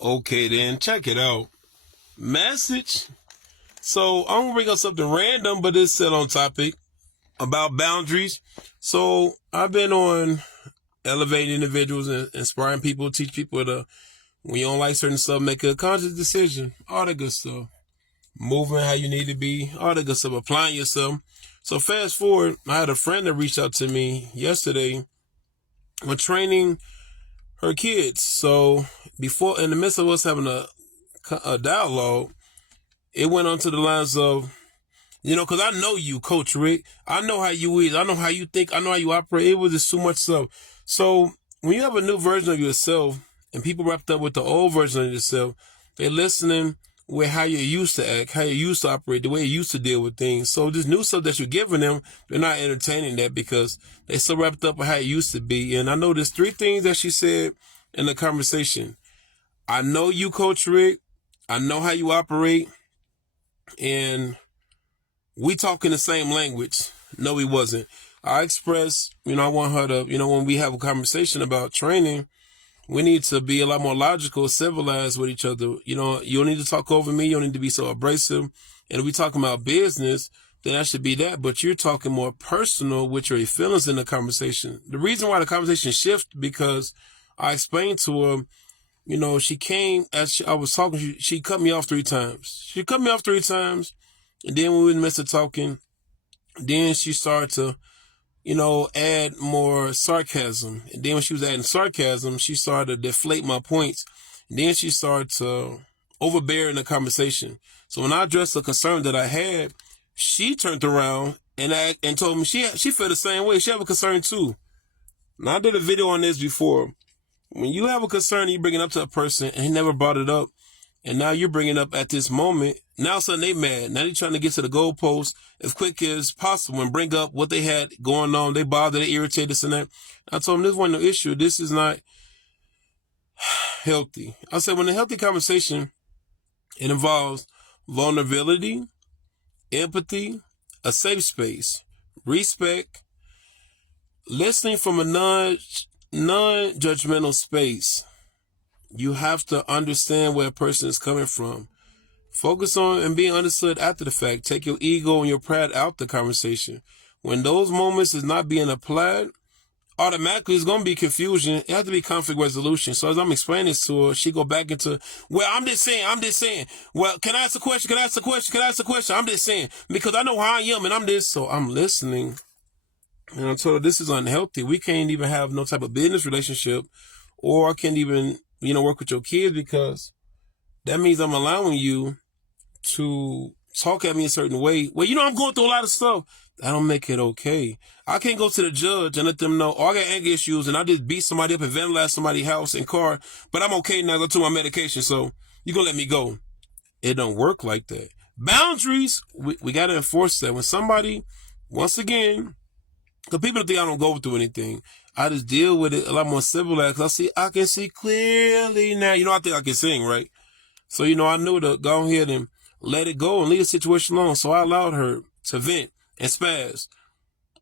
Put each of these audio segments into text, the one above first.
Okay, then check it out. Message. So I'm gonna bring up something random, but it's still on topic about boundaries. So I've been on elevating individuals and inspiring people, teach people to, when you don't like certain stuff, make a conscious decision. All that good stuff. Moving how you need to be. All that good stuff. Applying yourself. So fast forward, I had a friend that reached out to me yesterday on training her kids. So before, in the midst of us having a dialogue, it went on to the lines of, because I know you, Coach Rick. I know how you is. I know how you think. I know how you operate. It was just too much stuff. So when you have a new version of yourself and people wrapped up with the old version of yourself, they're listening with how you used to act, how you used to operate, the way you used to deal with things. So this new stuff that you're giving them, they're not entertaining that because they're so wrapped up with how it used to be. And I know there's 3 things that she said in the conversation. I know you, Coach Rick. I know how you operate. And we talk in the same language. No, he wasn't. I expressed, I want her to, when we have a conversation about training, we need to be a lot more logical, civilized with each other. You don't need to talk over me. You don't need to be so abrasive. And if we talking about business, then that should be that. But you're talking more personal with your feelings in the conversation. The reason why the conversation shifted because I explained to her, she came as I was talking, she cut me off 3 times. She cut me off 3 times. And then when we missed talking, then she started to, add more sarcasm. And then when she was adding sarcasm, she started to deflate my points. And then she started to overbear in the conversation. So when I addressed the concern that I had, she turned around and told me she felt the same way. She had a concern too. Now I did a video on this before. When you have a concern, you bring it up to a person and he never brought it up. And now you're bringing it up at this moment. Now suddenly they mad. Now they're trying to get to the goalpost as quick as possible and bring up what they had going on. They bothered, they irritated, this and that. I told them this wasn't no issue. This is not healthy. I said when a healthy conversation, it involves vulnerability, empathy, a safe space, respect, listening from a non-judgmental space. You have to understand where a person is coming from. Focus on and being understood after the fact. Take your ego and your pride out the conversation. When those moments is not being applied, automatically it's going to be confusion. It has to be conflict resolution. So as I'm explaining this to her, she go back into, well, I'm just saying. Well, can I ask a question? I'm just saying, because I know how I am and I'm this. So I'm listening. And I told her this is unhealthy. We can't even have no type of business relationship, or I can't even, work with your kids, because that means I'm allowing you to talk at me a certain way. Well, I'm going through a lot of stuff. That don't make it okay. I can't go to the judge and let them know, I got anger issues and I just beat somebody up and vandalized somebody's house and car, but I'm okay now. I go to my medication, so you gonna let me go. It don't work like that. Boundaries, we got to enforce that. When somebody, once again, because people think I don't go through anything, I just deal with it a lot more civilized, because I can see clearly now. I think I can sing, right? So, I knew to go ahead and let it go and leave the situation alone. So I allowed her to vent and spaz.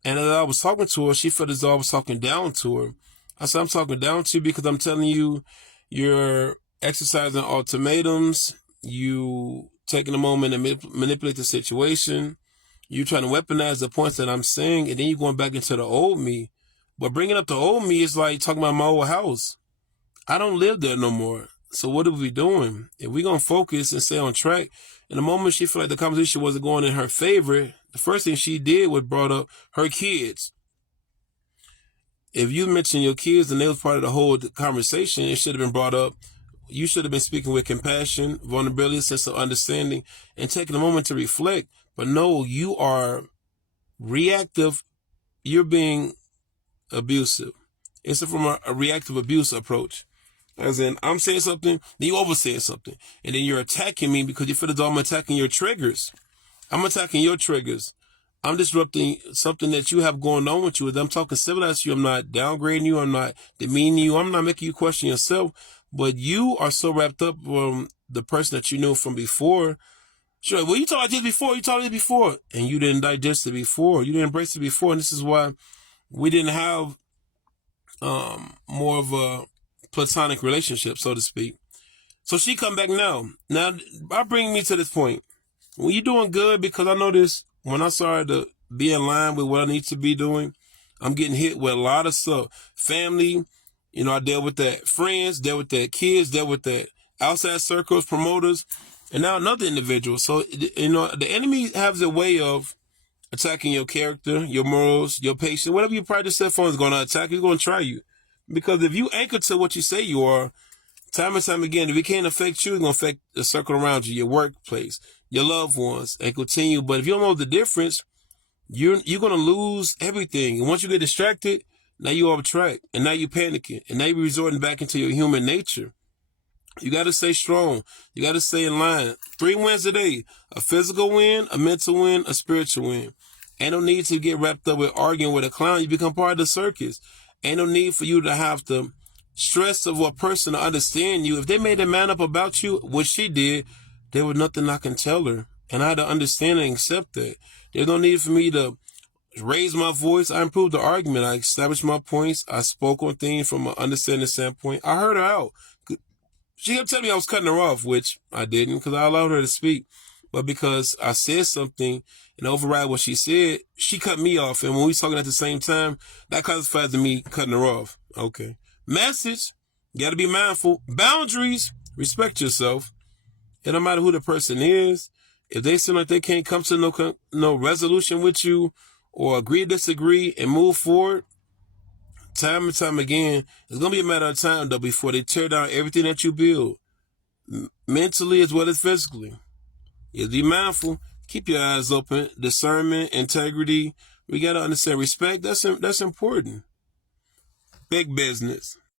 And as I was talking to her, she felt as though I was talking down to her. I said, I'm talking down to you because I'm telling you, you're exercising ultimatums. You taking a moment to manipulate the situation. You trying to weaponize the points that I'm saying. And then you're going back into the old me. But bringing up the old me is like talking about my old house. I don't live there no more. So what are we doing? If we're going to focus and stay on track, in the moment she felt like the conversation wasn't going in her favor, the first thing she did was brought up her kids. If you mentioned your kids and they was part of the whole conversation, it should have been brought up. You should have been speaking with compassion, vulnerability, sense of understanding, and taking a moment to reflect. But no, you are reactive. You're being abusive. It's from a reactive abuse approach. As in, I'm saying something, then you oversaying something. And then you're attacking me because you feel as though I'm attacking your triggers. I'm attacking your triggers. I'm disrupting something that you have going on with you. I'm talking civilized to you. I'm not downgrading you. I'm not demeaning you. I'm not making you question yourself. But you are so wrapped up from the person that you knew from before. Sure, well, you talked this before. And you didn't digest it before. You didn't embrace it before. And this is why we didn't have more of a platonic relationship, so to speak. So she come back now. Now, I bring me to this point. When you're doing good, because I noticed when I started to be in line with what I need to be doing, I'm getting hit with a lot of stuff. Family, I dealt with that. Friends, dealt with that. Kids, dealt with that. Outside circles, promoters, and now another individual. So, the enemy has a way of attacking your character, your morals, your patience. Whatever you pride yourself on is going to attack you. He's going to try you. Because if you anchor to what you say you are, time and time again, if it can't affect you, it's going to affect the circle around you, your workplace, your loved ones, and continue. But if you don't know the difference, you're going to lose everything. And once you get distracted, now you're off track. And now you're panicking. And now you're resorting back into your human nature. You got to stay strong. You got to stay in line. 3 wins a day. A physical win, a mental win, a spiritual win. Ain't no need to get wrapped up with arguing with a clown. You become part of the circus. Ain't no need for you to have to stress of a person to understand you. If they made a man up about you, what she did, there was nothing I can tell her. And I had to understand and accept that. There's no need for me to raise my voice. I improved the argument. I established my points. I spoke on things from an understanding standpoint. I heard her out. She kept telling me I was cutting her off, which I didn't because I allowed her to speak. But because I said something and override what she said, she cut me off. And when we was talking at the same time, that classifies to me cutting her off. Okay. Message. You got to be mindful. Boundaries. Respect yourself. It don't matter who the person is. If they seem like they can't come to no resolution with you or agree to disagree and move forward, time and time again, it's going to be a matter of time, though, before they tear down everything that you build, mentally as well as physically. You be mindful. Keep your eyes open. Discernment, integrity. We got to understand respect. That's important. Big business.